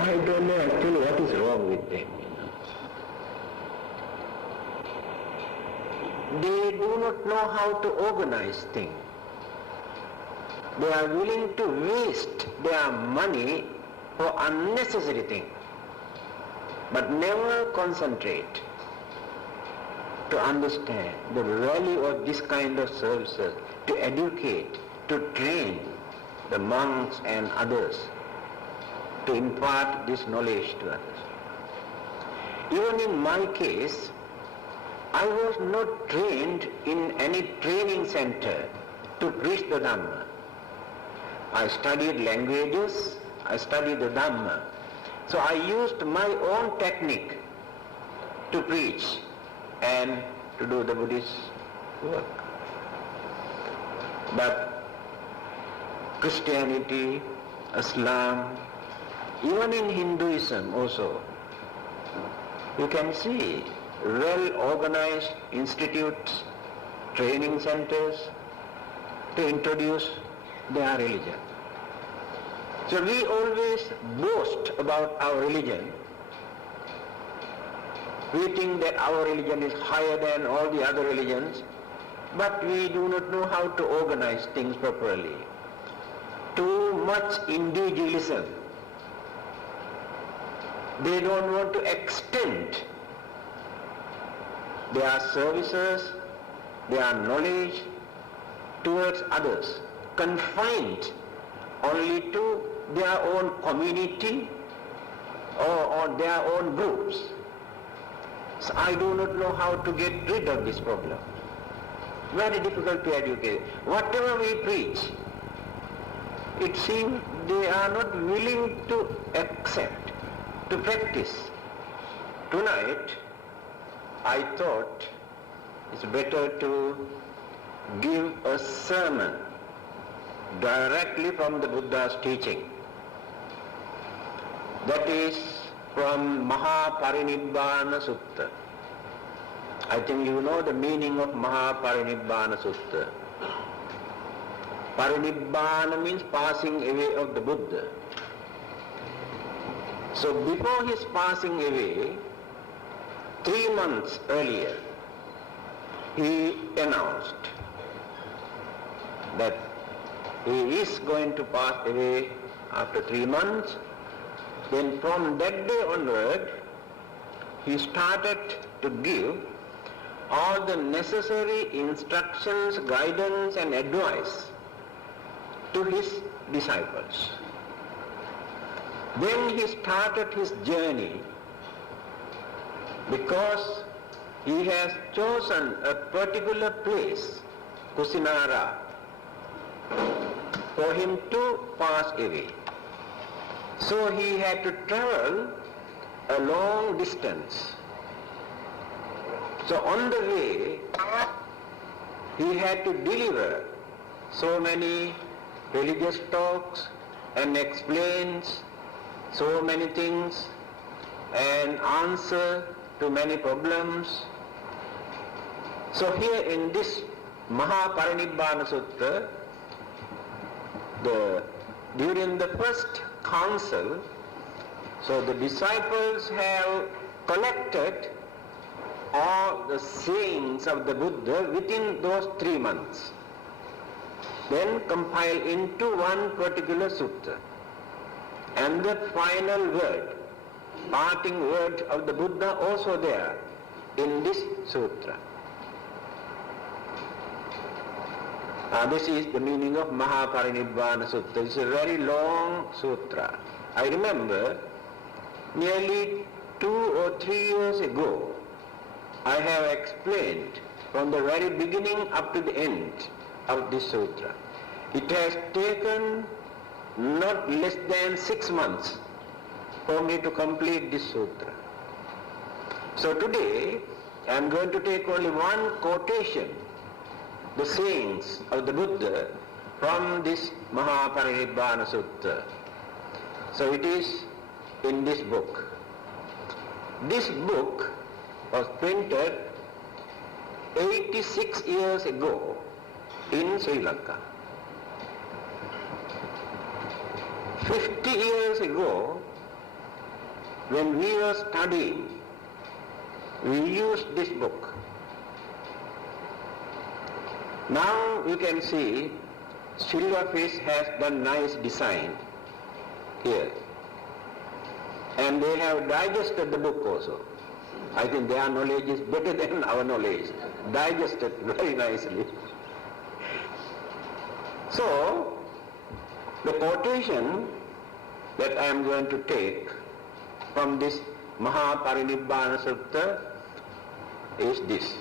I don't know actually what is wrong with them. They do not know how to organize things. They are willing to waste their money for unnecessary things, but never concentrate to understand the value of this kind of services, to educate, to train the monks and others, to impart this knowledge to others. Even in my case, I was not trained in any training center to preach the Dhamma. I studied languages, I studied the Dhamma. So I used my own technique to preach and to do the Buddhist work. But Christianity, Islam, even in Hinduism also, you can see well-organized institutes, training centers to introduce their religion. So we always boast about our religion. We think that our religion is higher than all the other religions, but we do not know how to organize things properly. Too much individualism. They don't want to extend their services, their knowledge towards others, confined only to their own community or their own groups. So I do not know how to get rid of this problem. Very difficult to educate. Whatever we preach, it seems they are not willing to accept, to practice. Tonight, I thought it's better to give a sermon directly from the Buddha's teaching. That is from Maha Parinibbana Sutta. I think you know the meaning of Maha Parinibbana Sutta. Parinibbana means passing away of the Buddha. So before his passing away, 3 months earlier, he announced that he is going to pass away after 3 months. Then from that day onward, he started to give all the necessary instructions, guidance and advice to his disciples. Then he started his journey because he has chosen a particular place, Kusinara, for him to pass away. So he had to travel a long distance. So on the way, he had to deliver so many religious talks and explains so many things and answer to many problems. So here in this Maha Parinibbana Sutta, during the first council, so the disciples have collected all the sayings of the Buddha within those 3 months, then compiled into one particular sutta. And the final word, parting word of the Buddha also there in this sutra. This is the meaning of Maha Parinibbana Sutta. It's a very long sutra. I remember nearly 2 or 3 years ago, I have explained from the very beginning up to the end of this sutra. It has taken not less than 6 months for me to complete this sutra. So today I am going to take only one quotation, the sayings of the Buddha from this Maha Parinibbana Sutta. So it is in this book. This book was printed 86 years ago in Sri Lanka. 50 years ago when we were studying, we used this book. Now you can see Silverfish has done nice design here. And they have digested the book also. I think their knowledge is better than our knowledge. Digested very nicely. So, the quotation that I am going to take from this Maha Parinibbana Sutta is this.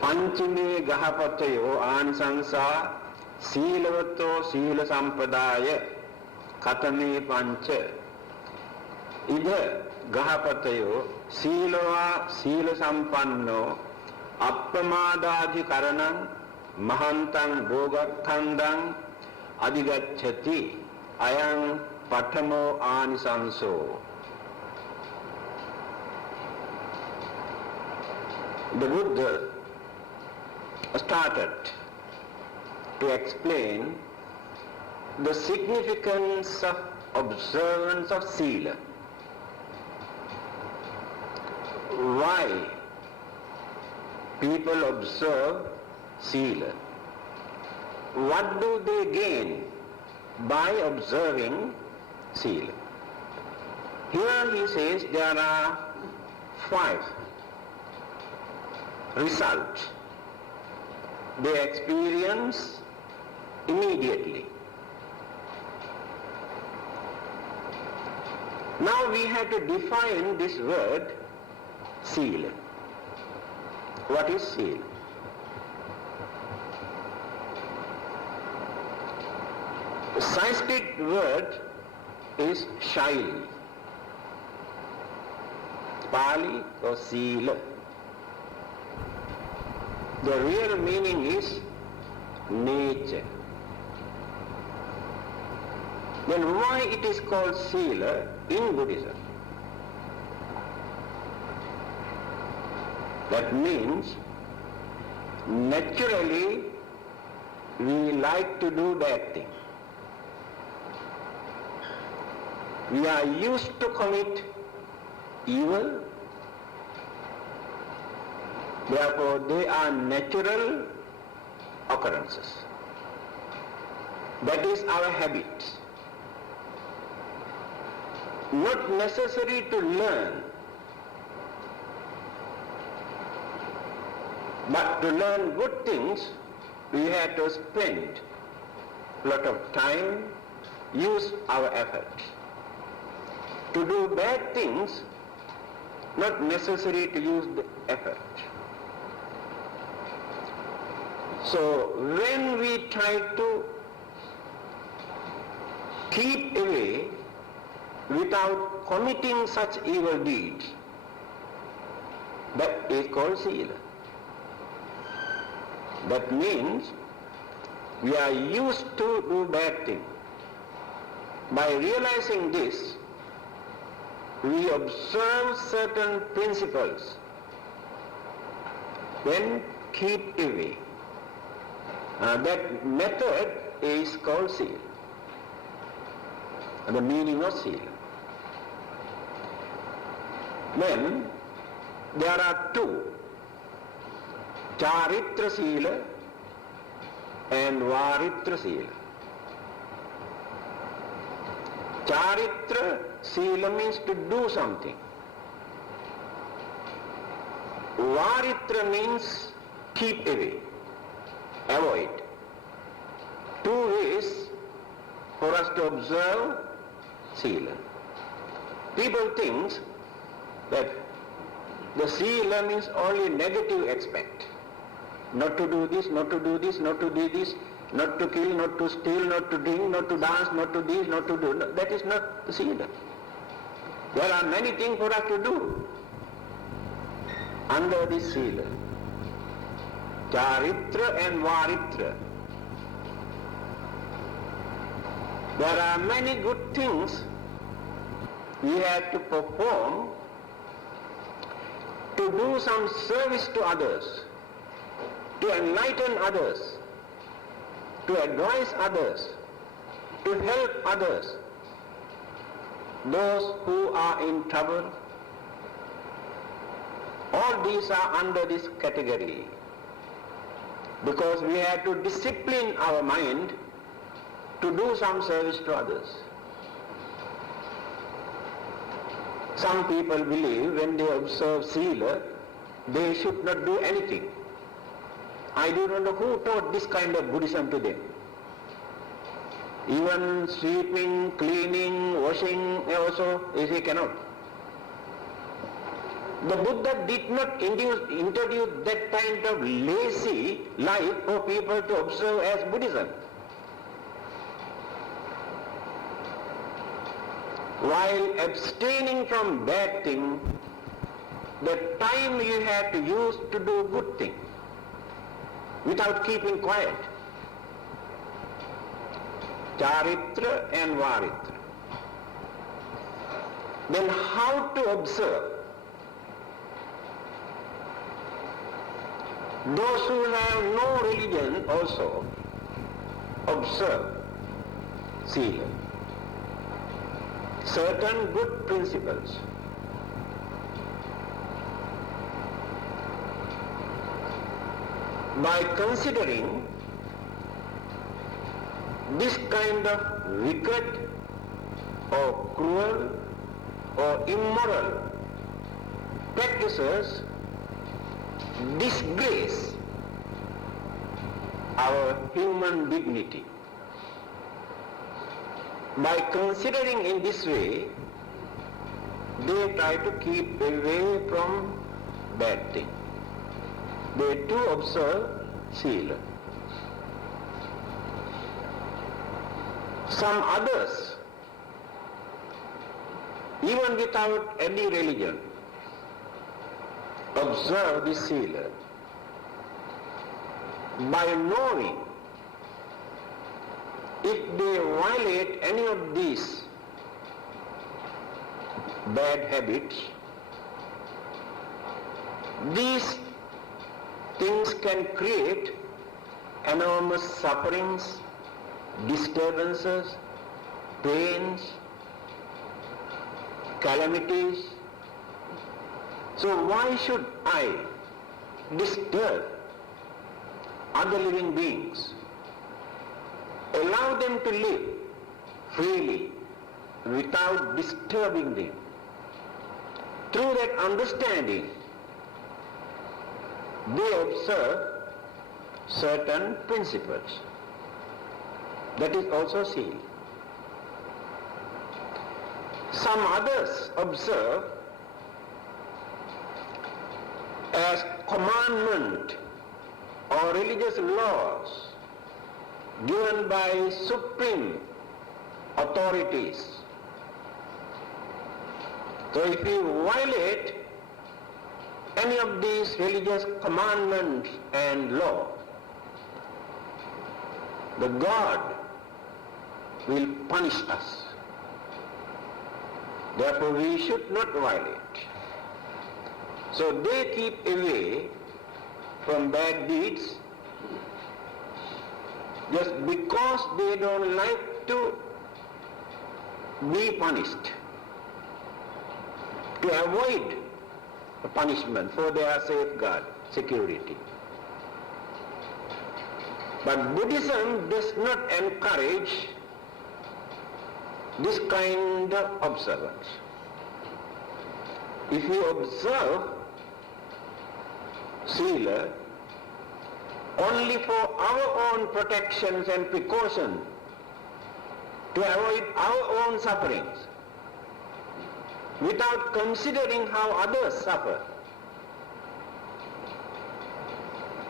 Panchime gahapatayo anisansa silavato sila sampadaya katame pancha ida gahapatayo silava sila sampanno appamādādi karanam mahantam bhogakhandam adhigacchati ayam patamo anisanso. The Buddha started to explain the significance of observance of sila. Why people observe sila? What do they gain by observing sila? Here he says there are 5 results they experience immediately. Now we have to define this word sila. What is sila? The Sanskrit word is shaili, Pali or sila. The real meaning is nature. Then why it is called sila in Buddhism? That means naturally we like to do bad things. We are used to commit evil. Therefore, they are natural occurrences. That is our habit. Not necessary to learn, but to learn good things, we have to spend a lot of time, use our effort. To do bad things, not necessary to use the effort. So when we try to keep away without committing such evil deeds, that is called sila. That means we are used to do bad things. By realizing this, we observe certain principles, then keep away. That method is called sila. The meaning of sila. Then there are 2, charitra sila and varitra sila. Charitra sila means to do something. Varitra means keep away, avoid. 2 ways for us to observe sila. People think that the sila means only negative aspect. Not to do this, not to do this, not to do this, not to kill, not to steal, not to drink, not to dance, not to this, not to do. That is not the sila. There are many things for us to do under this sila. Charitra and varitra. There are many good things we have to perform to do some service to others, to enlighten others, to advise others, to help others. those who are in trouble, all these are under this category. Because we have to discipline our mind to do some service to others. Some people believe when they observe Sila, they should not do anything. I do not know who taught this kind of Buddhism to them. Even sweeping, cleaning, washing also, he cannot. The Buddha did not introduce that kind of lazy life for people to observe as Buddhism. While abstaining from bad things, the time you have to use to do good things without keeping quiet. Charitra and Varitra. Then how to observe? Those who have no religion also observe Sila. Certain good principles. By considering this kind of wicked or cruel or immoral practices disgrace our human dignity. By considering in this way, they try to keep away from bad things. They too observe Sila. Some others, even without any religion, observe this Sila by knowing if they violate any of these bad habits, these things can create enormous sufferings, disturbances, pains, calamities. So why should I disturb other living beings? Allow them to live freely without disturbing them. Through that understanding, they observe certain principles. That is also seen. Some others observe as commandment or religious laws given by supreme authorities. So if we violate any of these religious commandments and law, the God will punish us. Therefore we should not violate. So they keep away from bad deeds just because they don't like to be punished, to avoid punishment for their safeguard, security. But Buddhism does not encourage this kind of observance. If we observe Sila only for our own protections and precaution, to avoid our own sufferings, without considering how others suffer,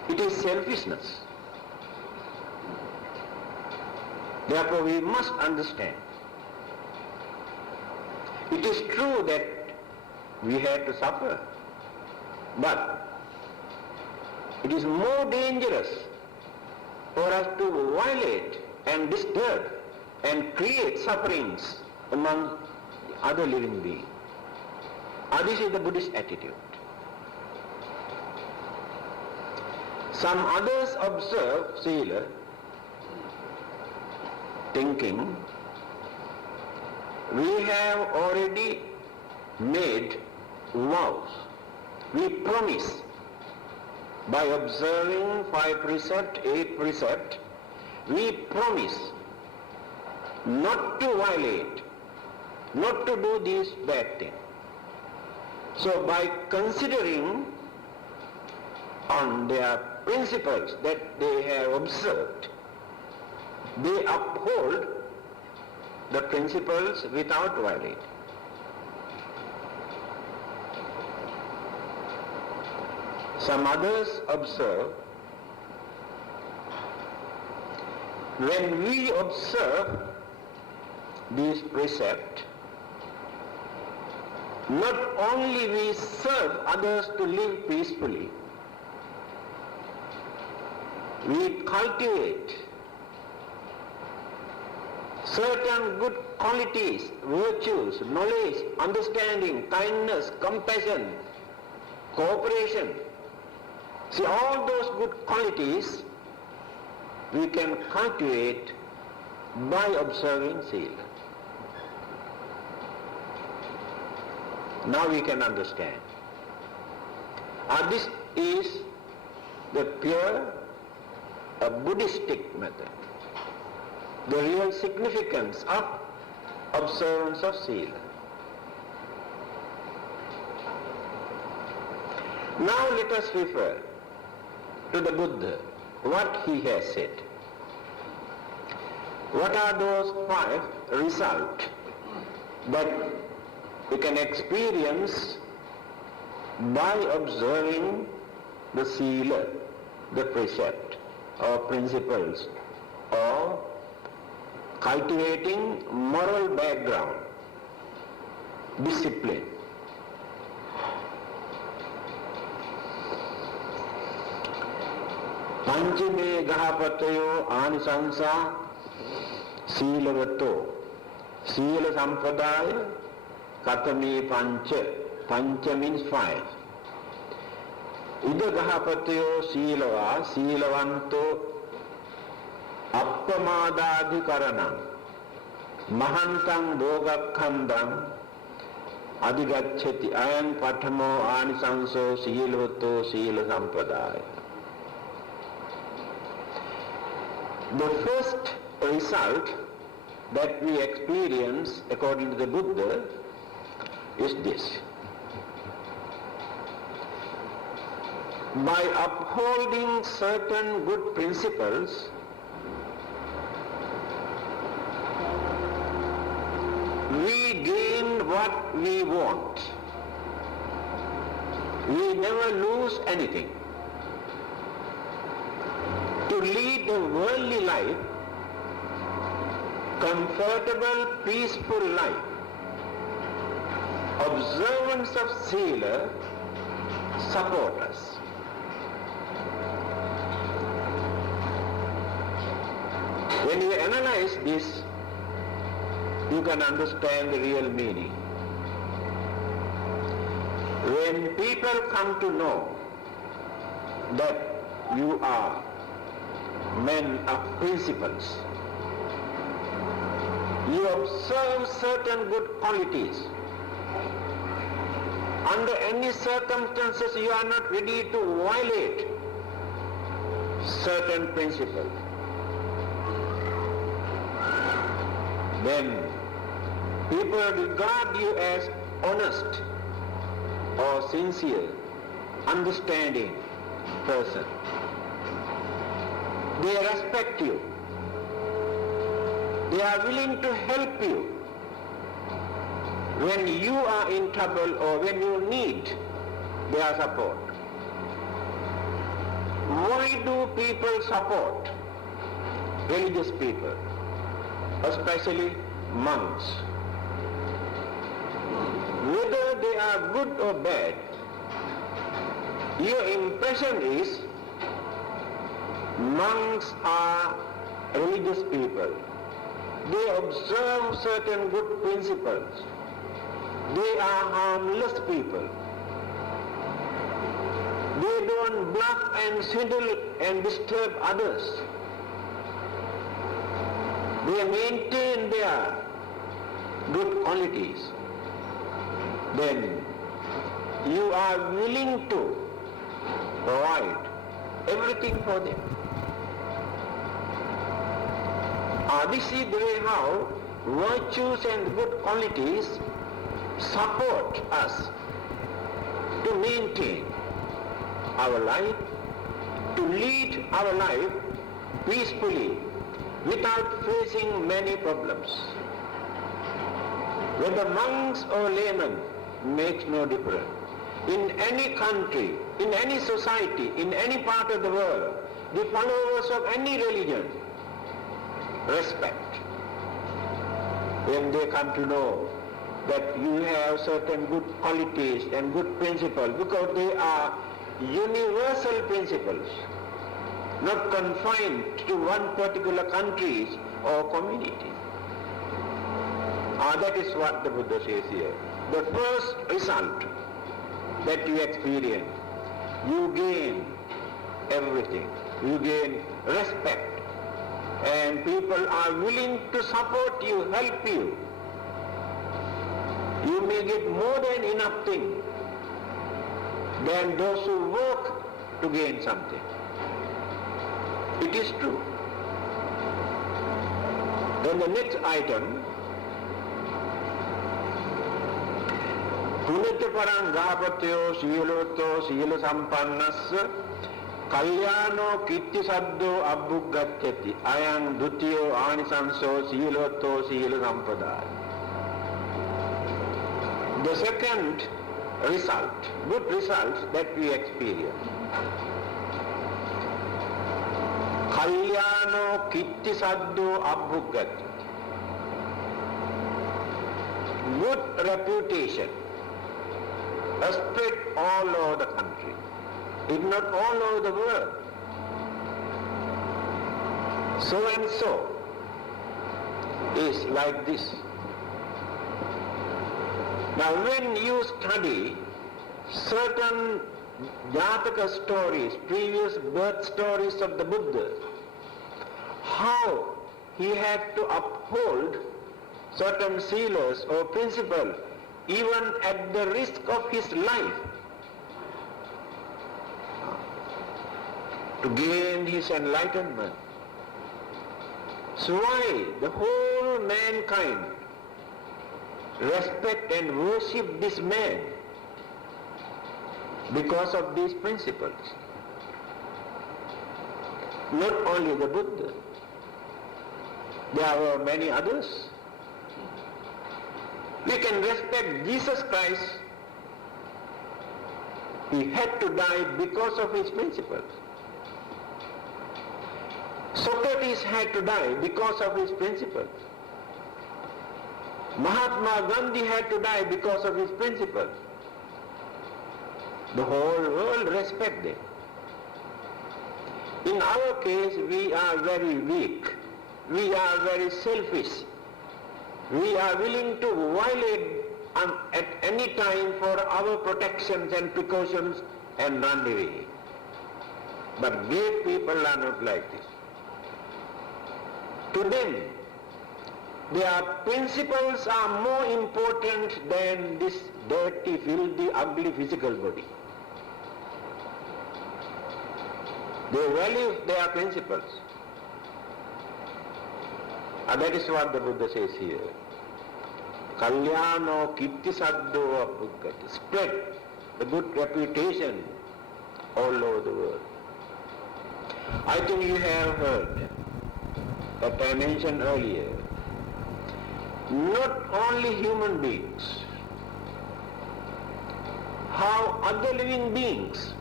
it is selfishness. Therefore we must understand. It is true that we had to suffer, but it is more dangerous for us to violate and disturb and create sufferings among other living beings. This is the Buddhist attitude. Some others observe Sila thinking We have already made vows. We promise by observing 5 precepts, 8 precepts, we promise not to violate, not to do this bad thing. So by considering on their principles that they have observed, they uphold the principles without violating. Some others observe, when we observe these precepts, not only we serve others to live peacefully, we cultivate certain good qualities, virtues, knowledge, understanding, kindness, compassion, cooperation. See, all those good qualities we can cultivate by observing Sila. Now we can understand. This is the pure Buddhistic method. The real significance of observance of Sila. Now let us refer to the Buddha, what he has said. What are those 5 results that we can experience by observing the Sila, the precept or principles, or cultivating moral background, discipline? Panchame gahapatayo anisansa Silavato. Sila Sampradaya Katame Pancha. Pancha means 5. Ida gahapatayo Silava Silavanto Appamadadhikaranam Mahantang Bhogakhandam Adhigacchati. Ayam Patamo Anisanso Silavato Sila Sampradaya. The first result that we experience according to the Buddha is this. By upholding certain good principles, we gain what we want. We never lose anything. To lead a worldly life, comfortable, peaceful life, observance of Sila support us. When you analyze this, you can understand the real meaning. When people come to know that you are men of principles, you observe certain good qualities. Under any circumstances you are not ready to violate certain principles. Then people regard you as honest or sincere, understanding person. They respect you. They are willing to help you when you are in trouble or when you need their support. Why do people support religious people, especially monks? Whether they are good or bad, your impression is monks are religious people. They observe certain good principles. They are harmless people. They don't bluff and swindle and disturb others. They maintain their good qualities, then you are willing to provide everything for them. This is the way how virtues and good qualities support us to maintain our life, to lead our life peacefully without facing many problems. Whether monks or laymen makes no difference. In any country, in any society, in any part of the world, the followers of any religion respect when they come to know that you have certain good qualities and good principles, because they are universal principles, not confined to one particular country or community. That is what the Buddha says here. The first result that you experience, you gain everything. You gain respect, and people are willing to support you, help you. You may get more than enough things than those who work to gain something. It is true. Then the next item, Punitya parang gahapatyo siyaloto siyala sampannasya kalyano kitti saddo abbuggatyati ayang dutiyo anisanso siyaloto siyala sampadaya. The second result, good result that we experience, kalyano kitti saddo abbuggatyati, good reputation spread all over the country, if not all over the world. So and so is like this. Now when you study certain Jataka stories, previous birth stories of the Buddha, how he had to uphold certain silas or principles even at the risk of his life to gain his enlightenment. So why the whole mankind respect and worship this man? Because of these principles. Not only the Buddha, there were many others. We can respect Jesus Christ. He had to die because of his principles. Socrates had to die because of his principles. Mahatma Gandhi had to die because of his principles. The whole world respects them. In our case, we are very weak. We are very selfish. We are willing to violate at any time for our protections and precautions and run away. But great people are not like this. To them, their principles are more important than this dirty, filthy, ugly physical body. They value their principles. And that is what the Buddha says here. Kalyano kitti saddo abbuggati. Spread the good reputation all over the world. I think you have heard that I mentioned earlier. Not only human beings, how other living beings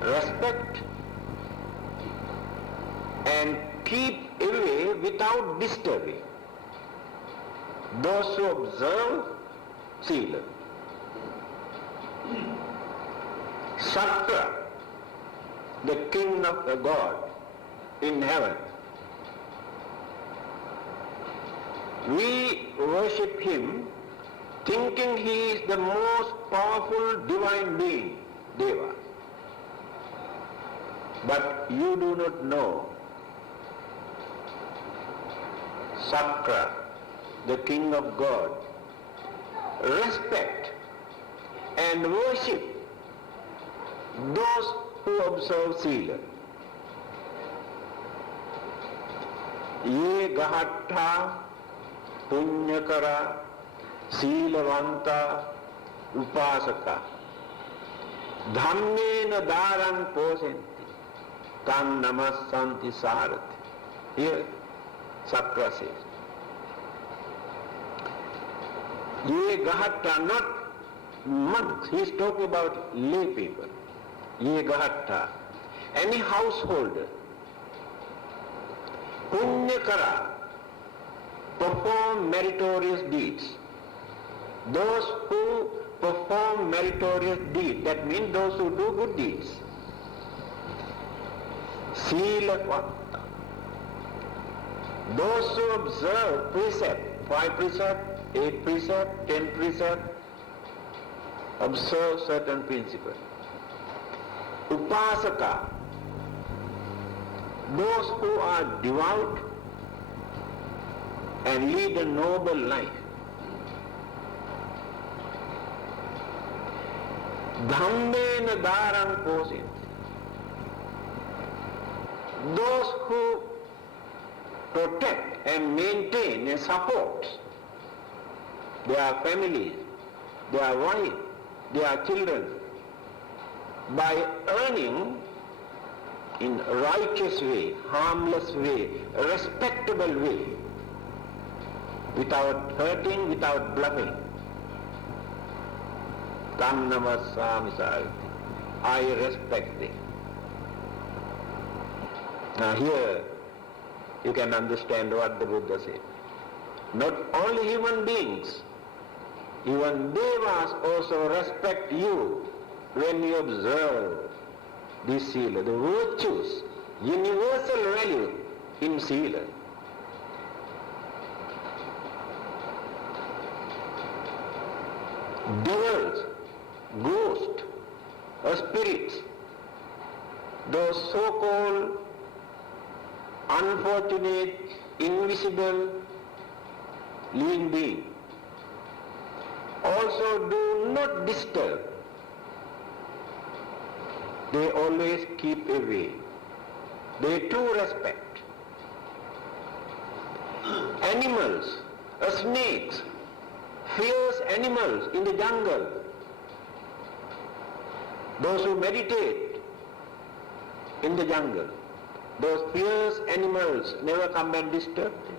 respect and keep away without disturbing those who observe Sila. Sakra, the king of the God in heaven, we worship him thinking he is the most powerful divine being, Deva. But you do not know Sakra the King of God, respect and worship those who observe Sila. Ye gahattha punyakara Silavanta upasaka Dhammena daram posenti tan namassanti sarati. Here Sakra says, Ye gahatta, not monks, he is talking about lay people. Ye gahatta, any householder, punyakara, perform meritorious deeds. Those who perform meritorious deeds, that means those who do good deeds. Silavanta, those who observe precept, 5 precepts, 8 precepts, 10 precepts, observe certain principles. Upasaka, those who are devout and lead a noble life. Dhammena daram posenti, those who protect and maintain and support their families, their wife, their children by earning in righteous way, harmless way, respectable way, without hurting, without bluffing. Tam namassami sarati, I respect thee. Now here you can understand what the Buddha said. Not only human beings, even devas also respect you when you observe this Sila, the virtues, universal value in Sila. Devils, ghosts, or spirits, those so-called unfortunate, invisible living beings, also do not disturb. They always keep away. They too respect. Animals, snakes, fierce animals in the jungle, those who meditate in the jungle, those fierce animals never come and disturb them,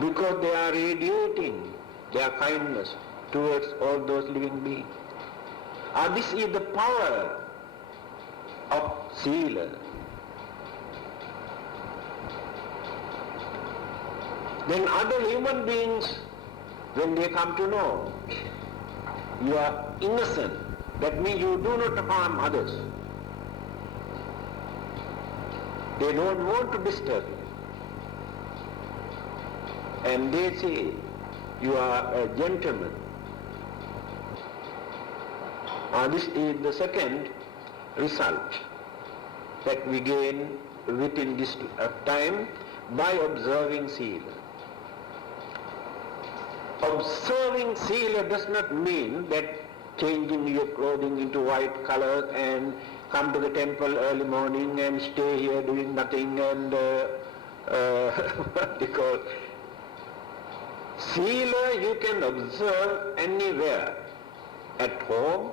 because they are radiating their kindness towards all those living beings. This is the power of Sila. Then other human beings, when they come to know you are innocent, that means you do not harm others, they don't want to disturb you. And they say, you are a gentleman. This is the second result that we gain within this time by observing Sila. Observing Sila does not mean that changing your clothing into white color and come to the temple early morning and stay here doing nothing and what they call Sila you can observe anywhere, at home,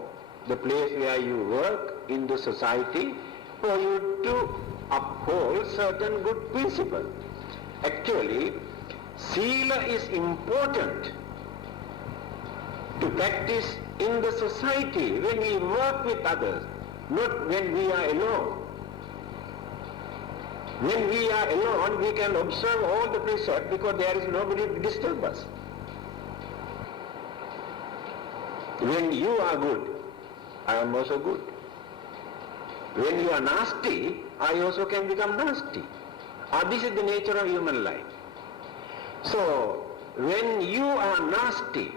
the place where you work, in the society, for you to uphold certain good principles. Actually, Sila is important to practice in the society when we work with others, not when we are alone. When we are alone, we can observe all the precepts because there is nobody to disturb us. When you are good, I am also good. When you are nasty, I also can become nasty. This is the nature of human life. So, when you are nasty,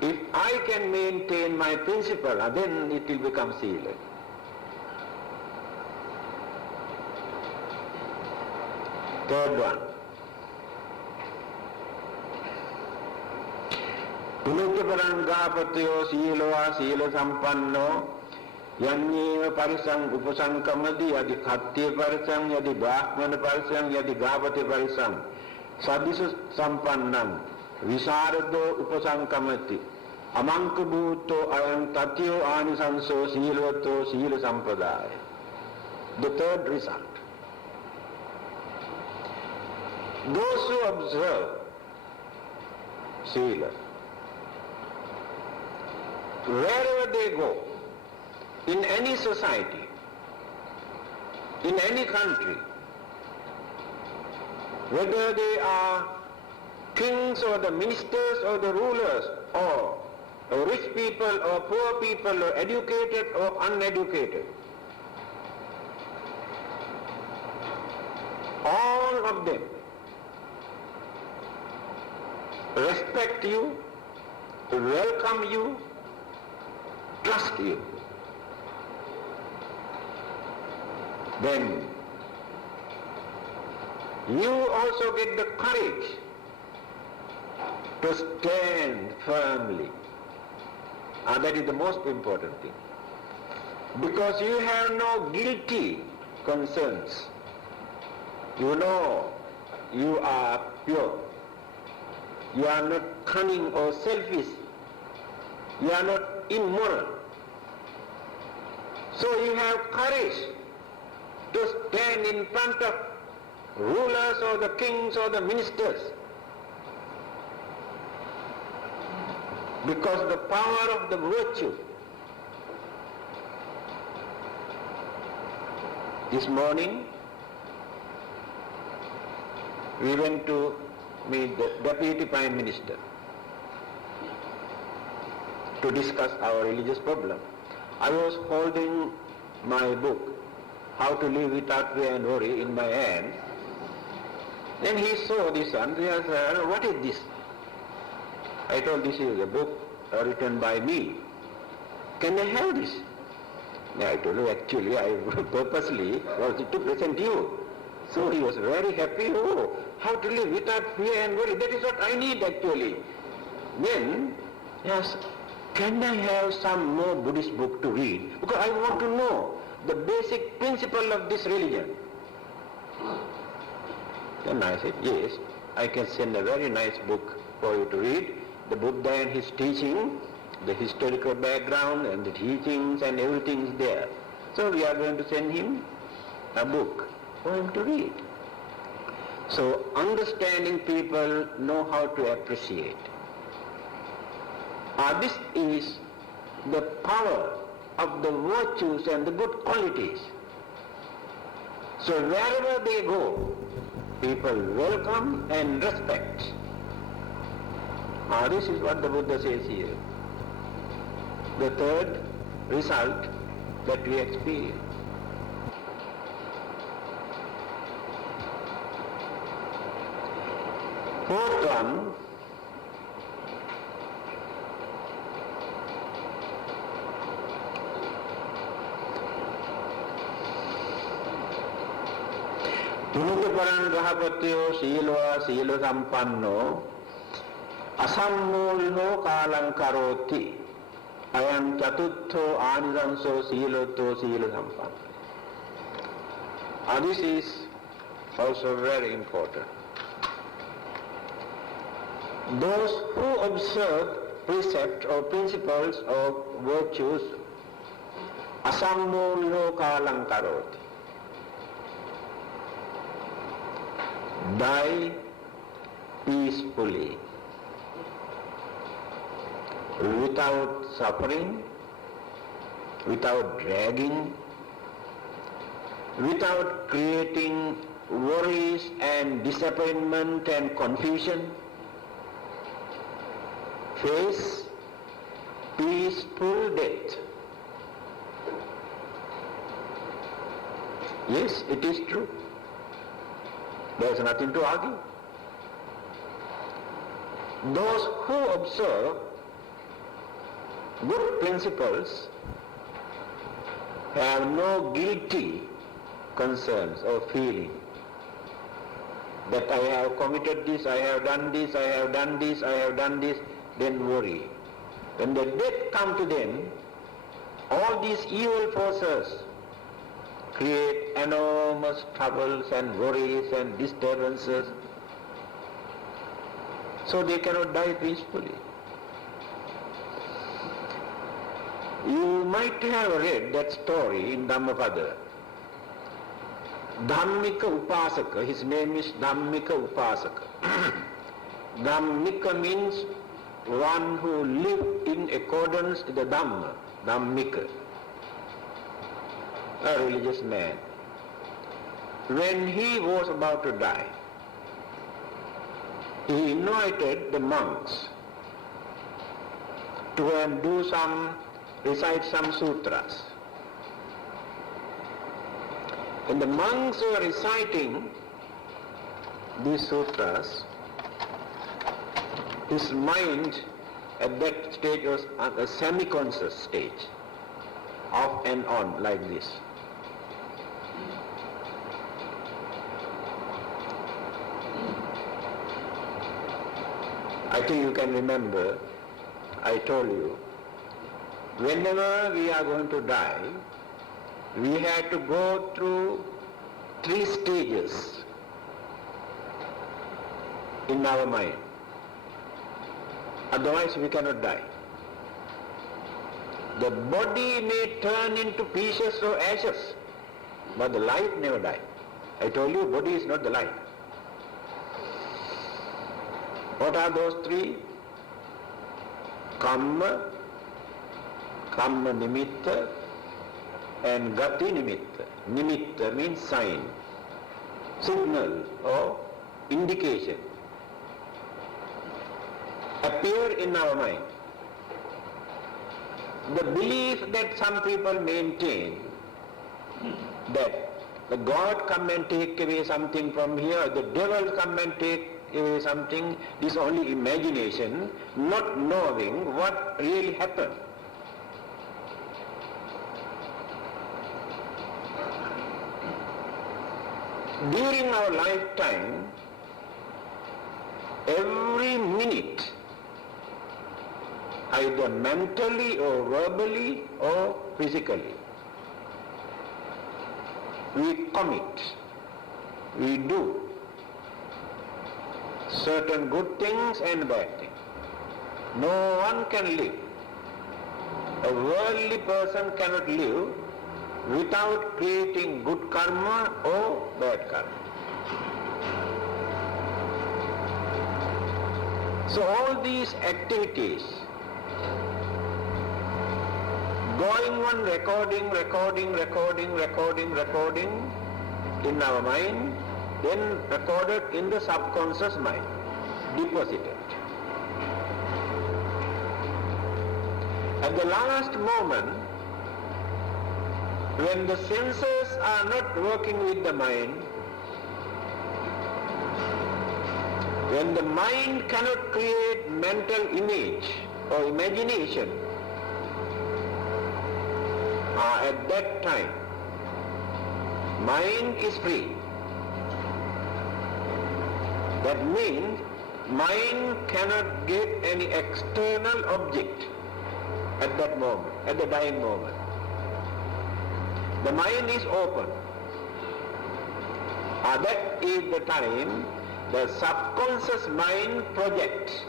if I can maintain my principle, then it will become Sila. Third one, Punutyaparam gāpatayo sīlava sīla sampanno yanyeva parisam upasankamadi yadi khatya parisam yadi brahmana parisam yadi gāpate parisam sadisa sampannam visarado upasankamati amanka bhuto ayam tatyo anisanso sīlavato sīla sampadaya. The third result. Those who observe sīla, wherever they go, in any society, in any country, whether they are kings or the ministers or the rulers or rich people or poor people or educated or uneducated, all of them respect you, welcome you, trust you. Then you also get the courage to stand firmly. And that is the most important thing. Because you have no guilty concerns. You know you are pure. You are not cunning or selfish. You are not immoral. So you have courage to stand in front of rulers or the kings or the ministers. Because the power of the virtue. This morning we went to meet the Deputy Prime Minister to discuss our religious problem. I was holding my book, How to Live Without Fear and Worry, in my hand. Then he saw this one. He said, "What is this?" I told, "This is a book written by me. Can I have this?" I told him, "Actually, I purposely was to present you." So he was very happy. "Oh, how to live without fear and worry. That is what I need actually." Then he asked, "Can I have some more Buddhist book to read? Because I want to know the basic principle of this religion." Then I said, "Yes, I can send a very nice book for you to read. The Buddha and his teaching, the historical background and the teachings and everything is there. So we are going to send him a book for him to read." So understanding people know how to appreciate. This is the power of the virtues and the good qualities. So wherever they go, people welcome and respect. This is what the Buddha says here. The third result that we experience. Fourth one, Punutyaparam gāpatayo sīlava sīla sampanno asammūlino kālaṁ karoti ayam catuttho ānisanso sīlato sīla sampanno. This is also very important. Those who observe precepts or principles or virtues asammūlino kālaṁ karoti, die peacefully, without suffering, without dragging, without creating worries and disappointment and confusion. Face peaceful death. Yes, it is true. There is nothing to argue. Those who observe good principles have no guilty concerns or feeling that I have committed this, I have done this, I have done this, I have done this. then worry. When the death comes to them, all these evil forces create enormous troubles and worries and disturbances, so they cannot die peacefully. You might have read that story in Dhammapada. Dhammika Upasaka, his name is Dhammika Upasaka. Dhammika means one who lived in accordance to the Dhamma, Dhammika, a religious man. When he was about to die, he invited the monks to go and recite some sutras. When the monks were reciting these sutras, his mind at that stage was at a semi-conscious stage, off and on like this. I think you can remember, I told you, whenever we are going to die, we have to go through 3 stages in our mind. Otherwise we cannot die. The body may turn into pieces or ashes, but the life never dies. I told you, body is not the life. What are those 3? Kamma, Kamma Nimitta, and Gati Nimitta. Nimitta means sign, signal or indication. Appear in our mind. The belief that some people maintain that the God come and take away something from here, the devil come and take away something, is only imagination, not knowing what really happened. During our lifetime, every minute, either mentally or verbally or physically, we commit, we do certain good things and bad things. No one can live. A worldly person cannot live without creating good karma or bad karma. So all these activities, going on recording in our mind, then recorded in the subconscious mind, deposited. At the last moment, when the senses are not working with the mind, when the mind cannot create mental image or imagination, at that time, mind is free. That means mind cannot get any external object at that moment, at the dying moment. The mind is open. That is the time the subconscious mind projects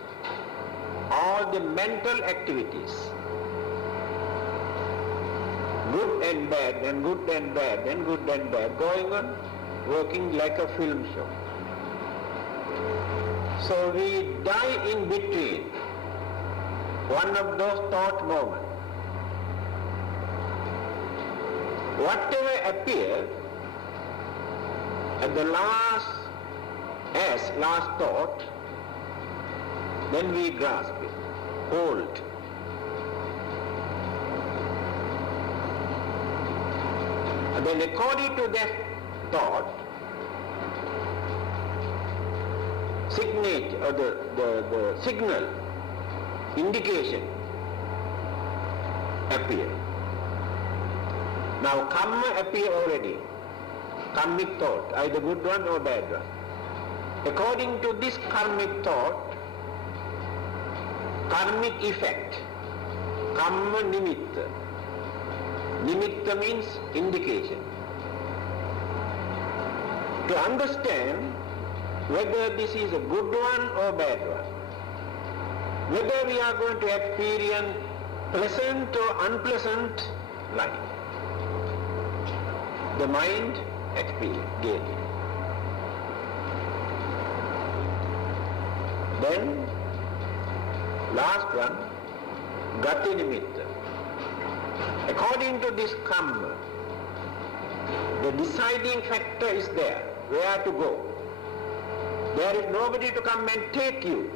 all the mental activities, good and bad, and good and bad, and good and bad, going on, working like a film show. So we die in between one of those thought moments. Whatever appears at the last thought, then we grasp it, hold. And then according to that thought, signate or the signal, indication appear. Now karma appear already, karmic thought, either good one or bad one. According to this karmic thought, karmic effect, kamma nimitta. Nimitta means indication. To understand whether this is a good one or bad one, whether we are going to experience pleasant or unpleasant life, the mind experience. Then, last one, gati nimitta. According to this karma, the deciding factor is there, where to go. There is nobody to come and take you.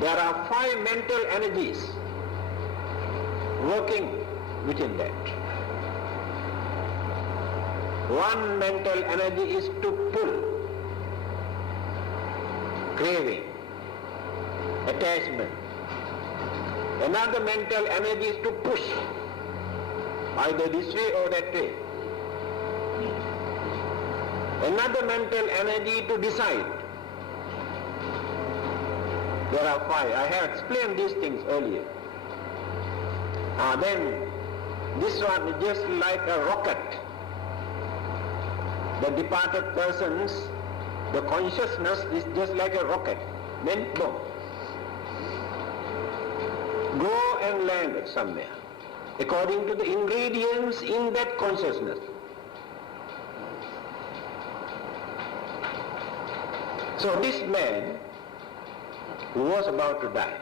There are 5 mental energies working within that. One mental energy is to pull, craving, attachment. Another mental energy is to push, either this way or that way. Another mental energy to decide. There are 5. I have explained these things earlier. Then this one is just like a rocket. The departed person's, the consciousness is just like a rocket. Then boom. Go and land somewhere, according to the ingredients in that consciousness. So this man, who was about to die,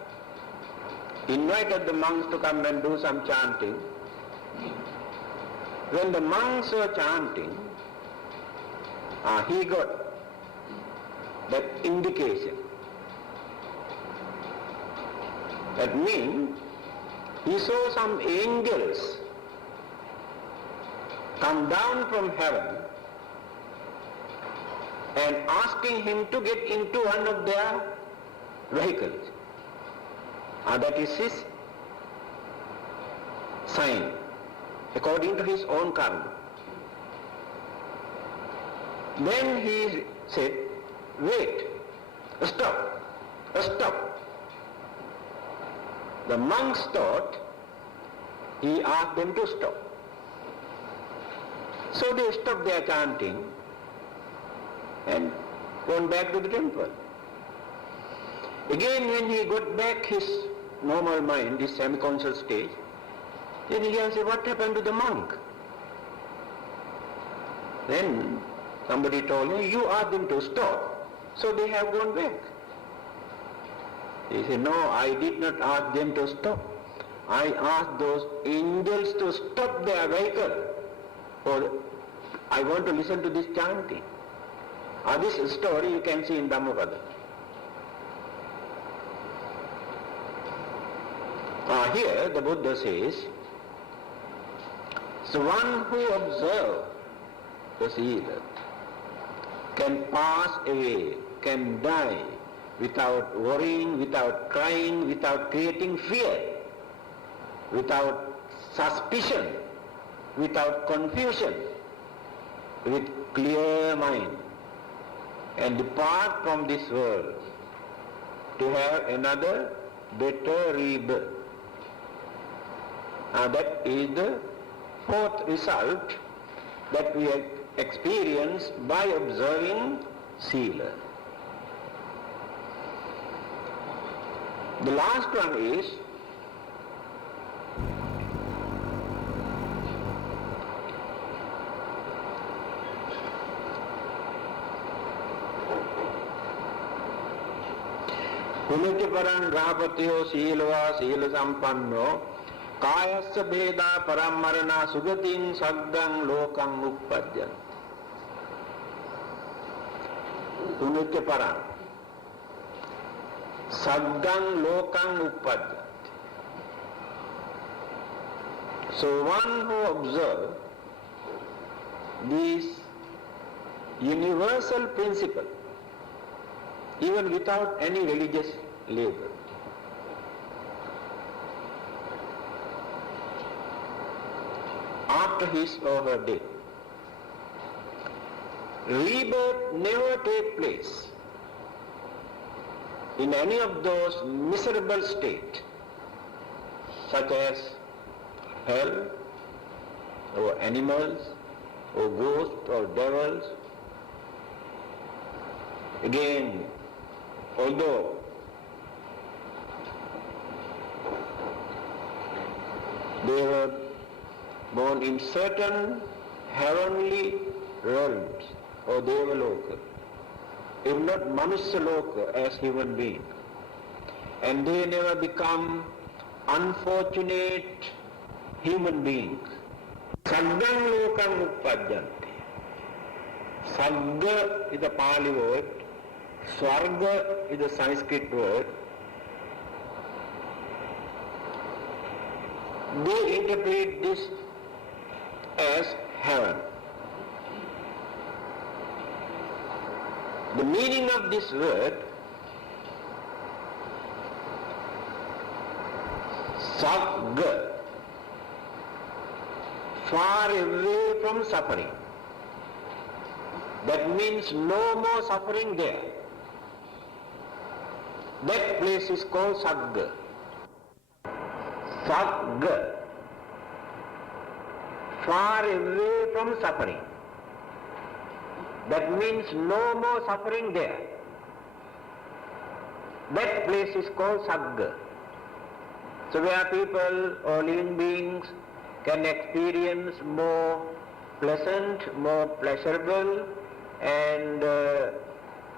invited the monks to come and do some chanting. When the monks were chanting, he got that indication. That means he saw some angels come down from heaven and asking him to get into one of their vehicles. That is his sign, according to his own karma. Then he said, wait, stop, stop. The monks thought he asked them to stop. So they stopped their chanting and went back to the temple. Again, when he got back his normal mind, his semi-conscious stage, then he said, what happened to the monk? Then somebody told him, you asked them to stop, so they have gone back. He said, no, I did not ask them to stop. I asked those angels to stop their vehicle, or I want to listen to this chanting. This story you can see in Dhammananda. Here the Buddha says, so one who observes the sila can pass away, can die without worrying, without crying, without creating fear, without suspicion, without confusion, with clear mind, and depart from this world to have another better rebirth. That is the 4th result that we have experienced by observing sila. The last one is Punitya paran grahapatiyo silava sila sampanno kayasya bheda parammarana sugatin saddang lokam uppadyan. Punitya paran saddang lokam uppadyan. So one who observes this universal principle, even without any religious label, after his or her death, rebirth never takes place. in any of those miserable states, such as hell, or animals, or ghosts, or devils. Again, although they were born in certain heavenly realms, or Devaloka, if not Manusyaloka as human beings, and they never become unfortunate human beings. Saggam lokam uppajjanti. Sagga is a Pali word, Swarga is a Sanskrit word. They interpret this as heaven. The meaning of this word, Sagga, far away from suffering. That means no more suffering there. That place is called Sagga. Sagga, far away from suffering. That means no more suffering there. That place is called Sagga. So where people or living beings can experience more pleasant, more pleasurable and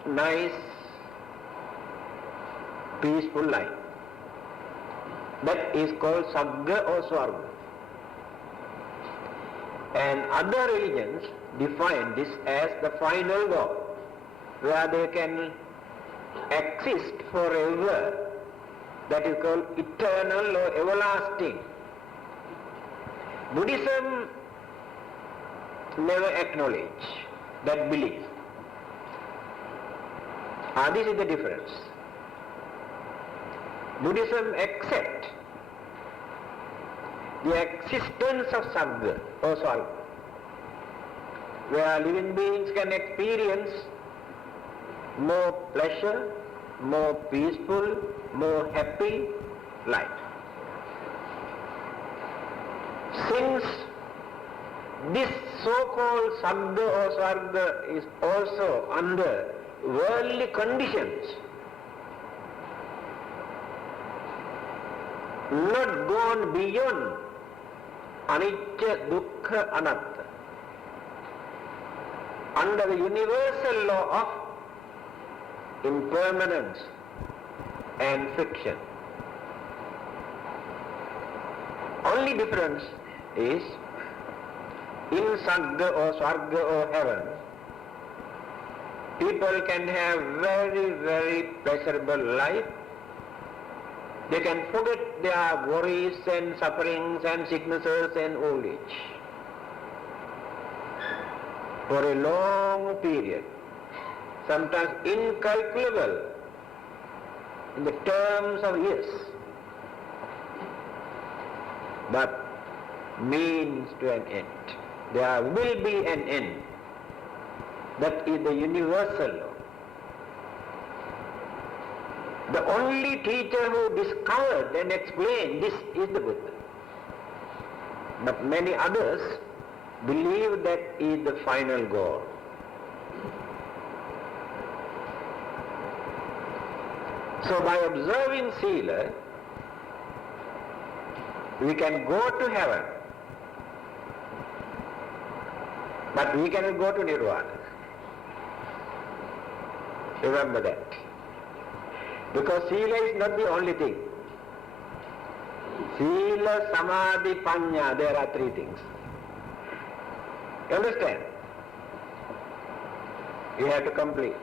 nice, peaceful life. That is called Sagga or Swarga. And other religions define this as the final goal, where they can exist forever. That is called eternal or everlasting. Buddhism never acknowledge that belief. This is the difference. Buddhism accepts the existence of Sagga or Swarga, where living beings can experience more pleasure, more peaceful, more happy life. Since this so-called Sagga or Swarga is also under worldly conditions, not gone beyond Anicca, Dukkha, Anatta, under the universal law of impermanence and friction. Only difference is, in Sagga or Swarga or heaven, people can have very, very pleasurable life. They can forget their worries and sufferings and sicknesses and old age for a long period, sometimes incalculable in the terms of years, but means to an end. There will be an end. That is the universal law. The only teacher who discovered and explained this is the Buddha. But many others believe that is the final goal. So by observing Sila, we can go to heaven, but we cannot go to Nirvana. Remember that. Because Sila is not the only thing. Sila, Samadhi, Panya, there are three things. You understand? You have to complete.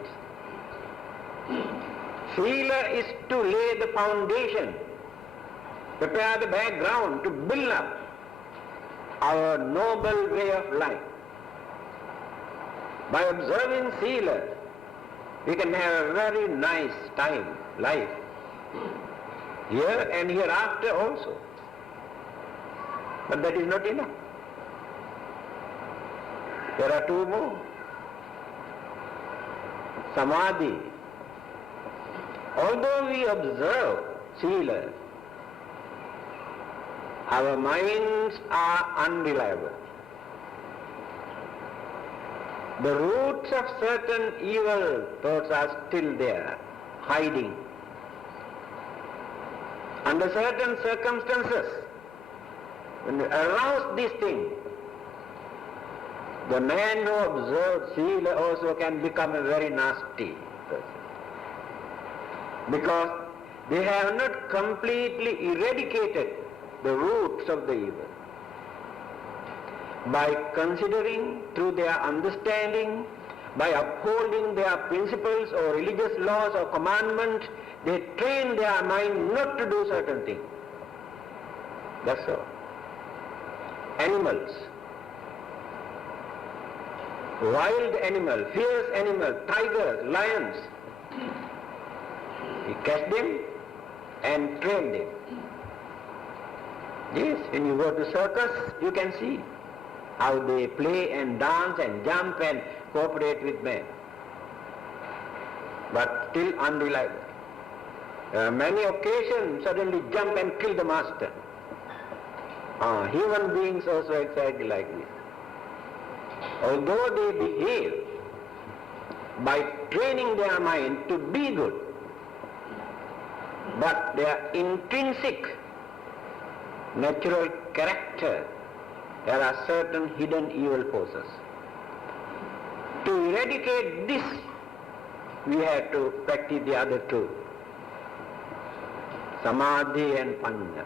Sila is to lay the foundation, prepare the background to build up our noble way of life. By observing Sila, we can have a very nice time, life, here and hereafter also. But that is not enough. There are two more. Samadhi Although we observe Sila, our minds are unreliable. The roots of certain evil thoughts are still there, hiding. Under certain circumstances, when we arouse this thing, the man who observes Sila also can become a very nasty person. Because they have not completely eradicated the roots of the evil. By considering through their understanding, by upholding their principles or religious laws or commandments, they train their mind not to do certain things. That's all. Animals, wild animal, fierce animal, tigers, lions, you catch them and train them. Yes, when you go to circus, you can see how they play and dance and jump and cooperate with men. But still unreliable. Many occasions suddenly jump and kill the master. Human beings also exactly like this. Although they behave by training their mind to be good, but their intrinsic natural character, there are certain hidden evil forces. To eradicate this, we have to practice the other two, Samadhi and Panya.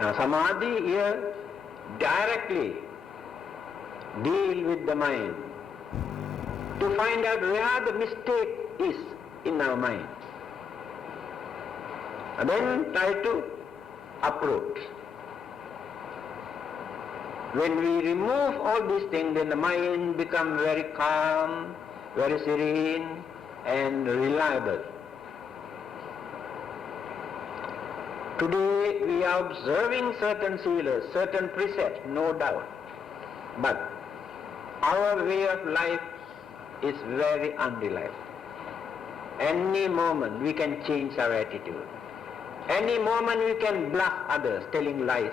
Now Samadhi here directly deal with the mind to find out where the mistake is in our mind. And then try to uproot. When we remove all these things, then the mind becomes very calm, very serene and reliable. Today we are observing certain silas, certain precepts, no doubt. But our way of life is very unreliable. Any moment we can change our attitude. Any moment we can bluff others, telling lies.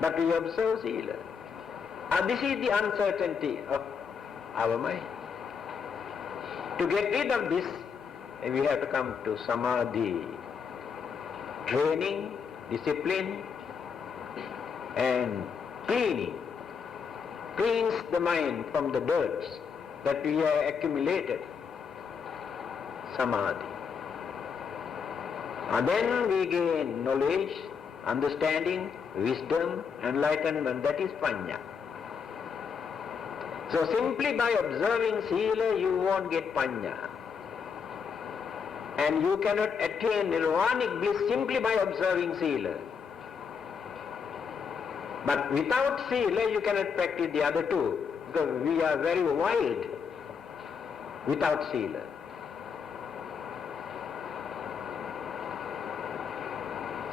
But we observe sila. This is the uncertainty of our mind. To get rid of this, we have to come to Samadhi. Training, discipline and cleaning. Cleans the mind from the dirts that we have accumulated. Samadhi. And then we gain knowledge, understanding, wisdom, enlightenment. That is Panya. So simply by observing Sila, you won't get Panya. And you cannot attain nirvanic bliss simply by observing Sila. But without Sila, you cannot practice the other two, because we are very wild without Sila.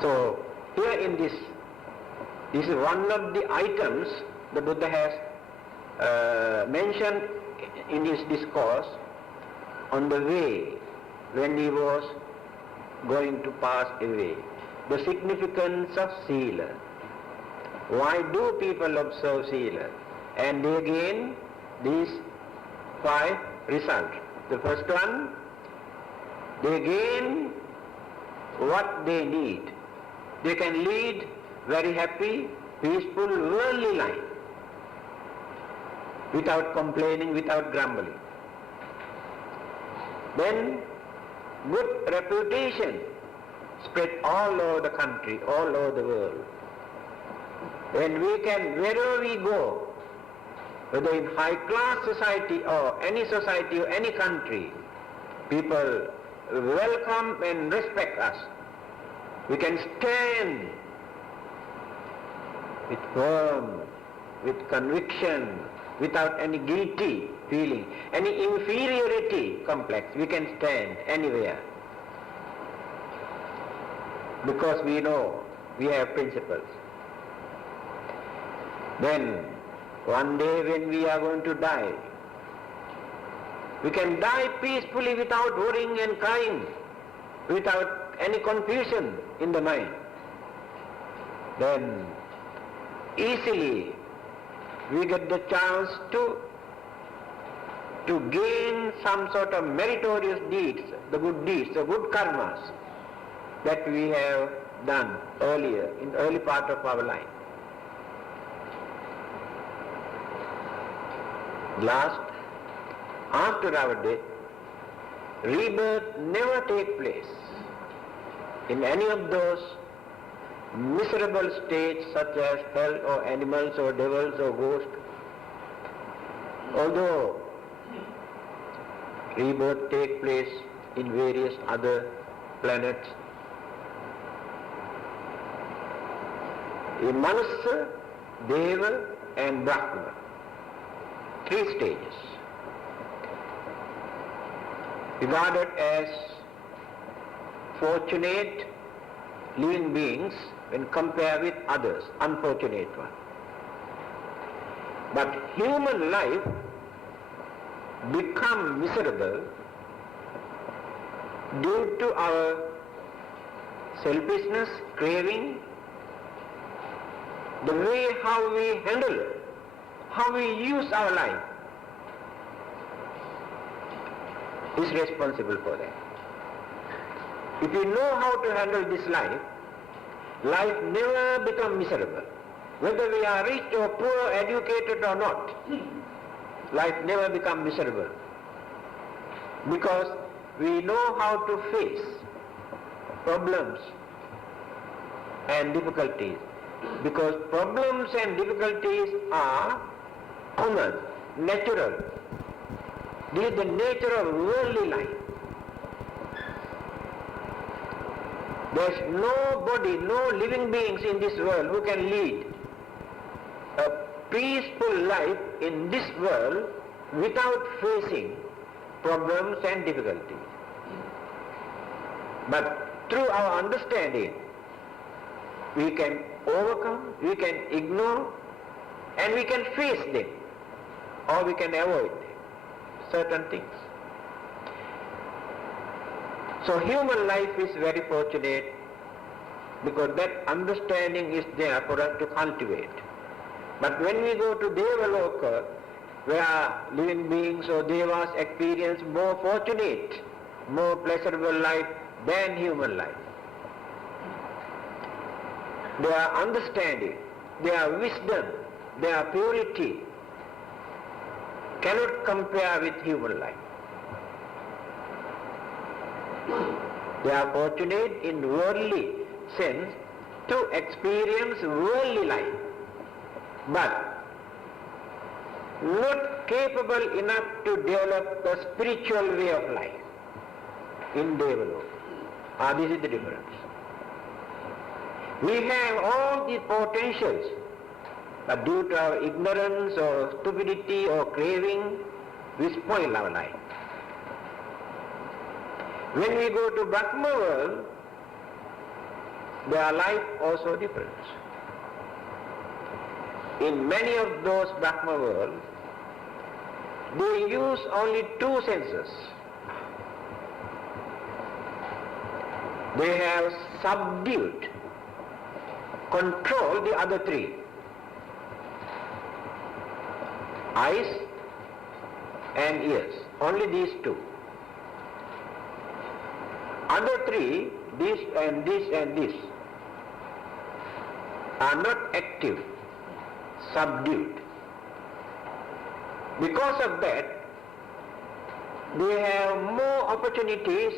So here in this is one of the items the Buddha has mentioned in his discourse on the way when he was going to pass away. The significance of Sila. Why do people observe Sila? And they gain these 5 results. The first one, they gain what they need. They can lead very happy, peaceful, worldly life without complaining, without grumbling. Then good reputation spread all over the country, all over the world. When we can, wherever we go, whether in high-class society or any country, people welcome and respect us. We can stand with firm, with conviction, without any guilty feeling, any inferiority complex. We can stand anywhere because we know we have principles. Then one day when we are going to die, We can die peacefully without worrying and crying, without any confusion in the mind. Then easily we get the chance to gain some sort of meritorious deeds, the good karmas that we have done earlier, in the early part of our life. Last, after our death, rebirth never takes place in any of those miserable states such as hell or animals or devils or ghosts. Although rebirth takes place in various other planets, in Manusa, Deva and Brahma, 3 stages, regarded as fortunate living beings when compared with others, unfortunate ones. But human life becomes miserable due to our selfishness, craving, the way how we handle, how we use our life is responsible for that. If we know how to handle this life, life never becomes miserable. Whether we are rich or poor, educated or not, life never becomes miserable. Because we know how to face problems and difficulties. Because problems and difficulties are common, natural. This is the nature of worldly life. There is nobody, no living beings in this world who can lead a peaceful life in this world without facing problems and difficulties. But through our understanding, we can overcome, we can ignore, and we can face them, or we can avoid certain things. So human life is very fortunate because that understanding is there for us to cultivate. But when we go to Devaloka, where living beings or devas experience more fortunate, more pleasurable life than human life, their understanding, their wisdom, their purity cannot compare with human life. They are fortunate in worldly sense to experience worldly life, but not capable enough to develop the spiritual way of life in Devaloka. This is the difference. We have all the potentials, but due to our ignorance or stupidity or craving, we spoil our life. When we go to Brahma world, their life also different. In many of those Brahma worlds, they use only 2 senses. They have subdued, control the other 3. Eyes and ears, only these 2. Other 3, this and this and this, are not active, subdued. Because of that, they have more opportunities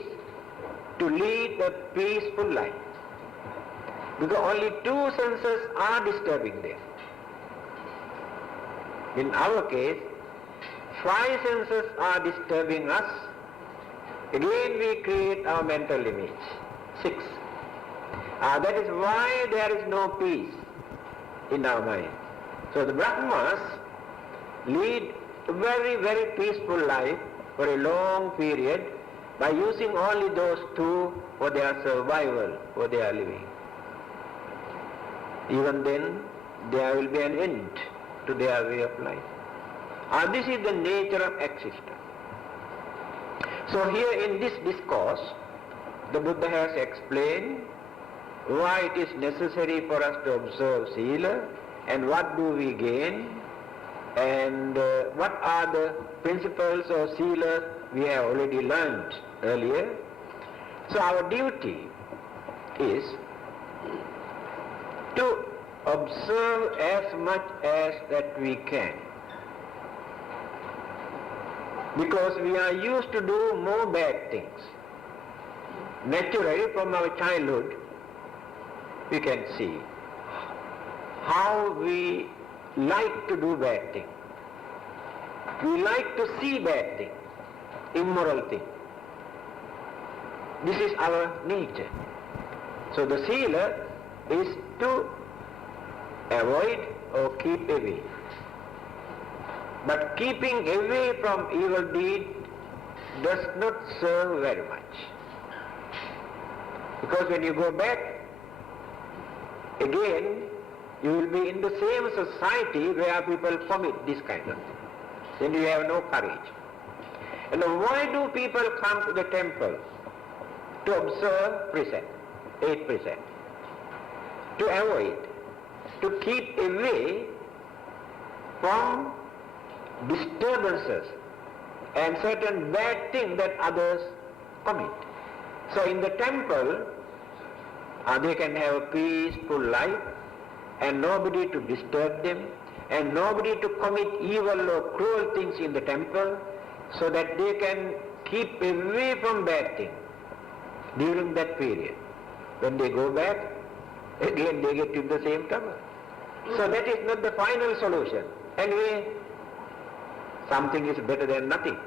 to lead a peaceful life. Because only 2 senses are disturbing them. In our case, 5 senses are disturbing us. Again we create our mental image. 6. That is why there is no peace in our mind. So the Brahmas lead a very, very peaceful life for a long period by using only those 2 for their survival, for their living. Even then, there will be an end to their way of life. This is the nature of existence. So here in this discourse, the Buddha has explained why it is necessary for us to observe Sila and what do we gain and what are the principles of Sila we have already learned earlier. So our duty is to observe as much as that we can, because we are used to do more bad things. Naturally, from our childhood, we can see how we like to do bad things. We like to see bad things, immoral things. This is our nature. So the Sila is to avoid or keep away. But keeping away from evil deed does not serve very much. Because when you go back, again, you will be in the same society where people commit this kind of thing. Then you have no courage. And why do people come to the temple? To observe precept, 8 precepts. To avoid, to keep away from disturbances and certain bad things that others commit. So in the temple, they can have a peaceful life and nobody to disturb them and nobody to commit evil or cruel things in the temple, so that they can keep away from bad things during that period. When they go back, again they get into the same trouble. So that is not the final solution. Anyway, something is better than nothing.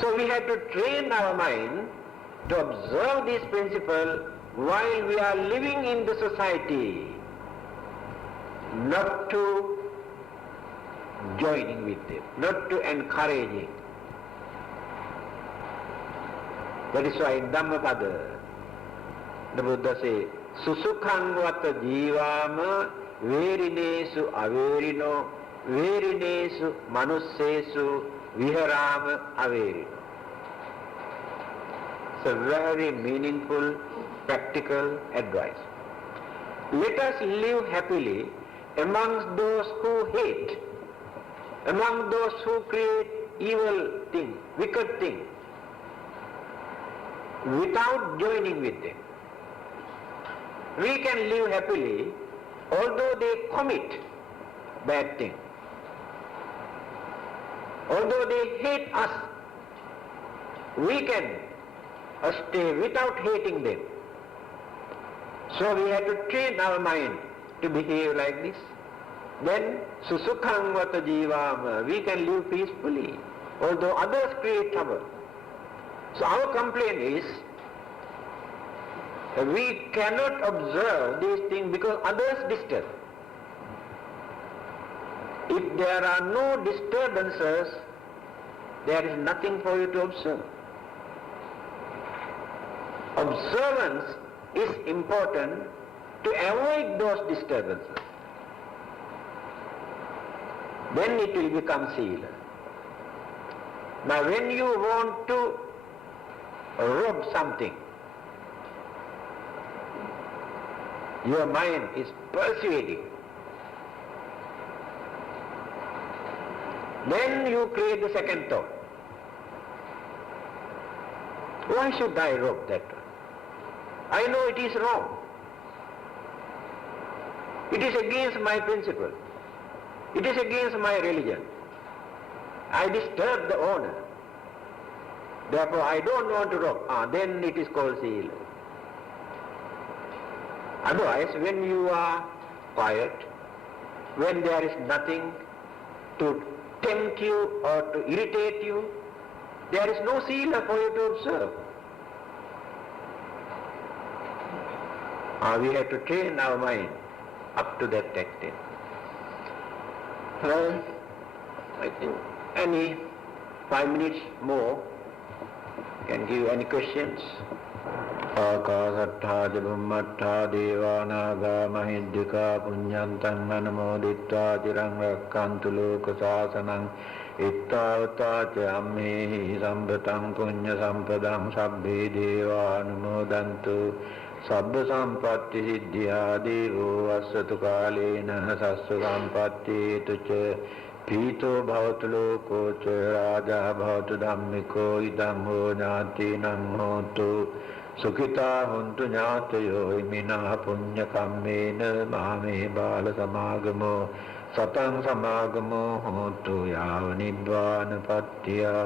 So we have to train our mind to observe this principle while we are living in the society, not to joining with them, not to encouraging. That is why in Dhammananda, the Buddha says, Susukhang vata jivama verinesu averino verinesu manussesu viharama averino. It's a very meaningful, practical advice. Let us live happily amongst those who hate, among those who create evil things, wicked things, without joining with them. We can live happily although they commit bad things, although they hate us. We can stay without hating them. So we have to train our mind to behave like this. Then susukhang vata jivama, we can live peacefully although others create trouble. So our complaint is we cannot observe these things because others disturb. If there are no disturbances, there is nothing for you to observe. Observance is important to avoid those disturbances. Then it will become Sila. Now when you want to rob something, your mind is persuading. Then you create the second thought. Why should I rob that one? I know it is wrong. It is against my principle. It is against my religion. I disturb the owner. Therefore I don't want to rob. Then it is called Sila. Otherwise, when you are quiet, when there is nothing to tempt you or to irritate you, there is no Sila for you to observe. We have to train our mind up to that extent. Well, I think any 5 minutes more can give any questions. Akasattha Bhummattha Devanaga Mahiddhika Punyantang Anamoditva Chirang Rakkantu Loka Sasanang ittavata ca ammehi sambhatam punya sampadam sabbhe devanumodantu sabba sampatti siddhya devo assatu kalena sassu sampatti tuca pito bhavatu loko ca raja bhavatu dhammiko idam ho jnati nam hotu sukita huntu jnatayo imina punya kammena mame bala samagamo satang samagamo hotu yava nibbana pattiya.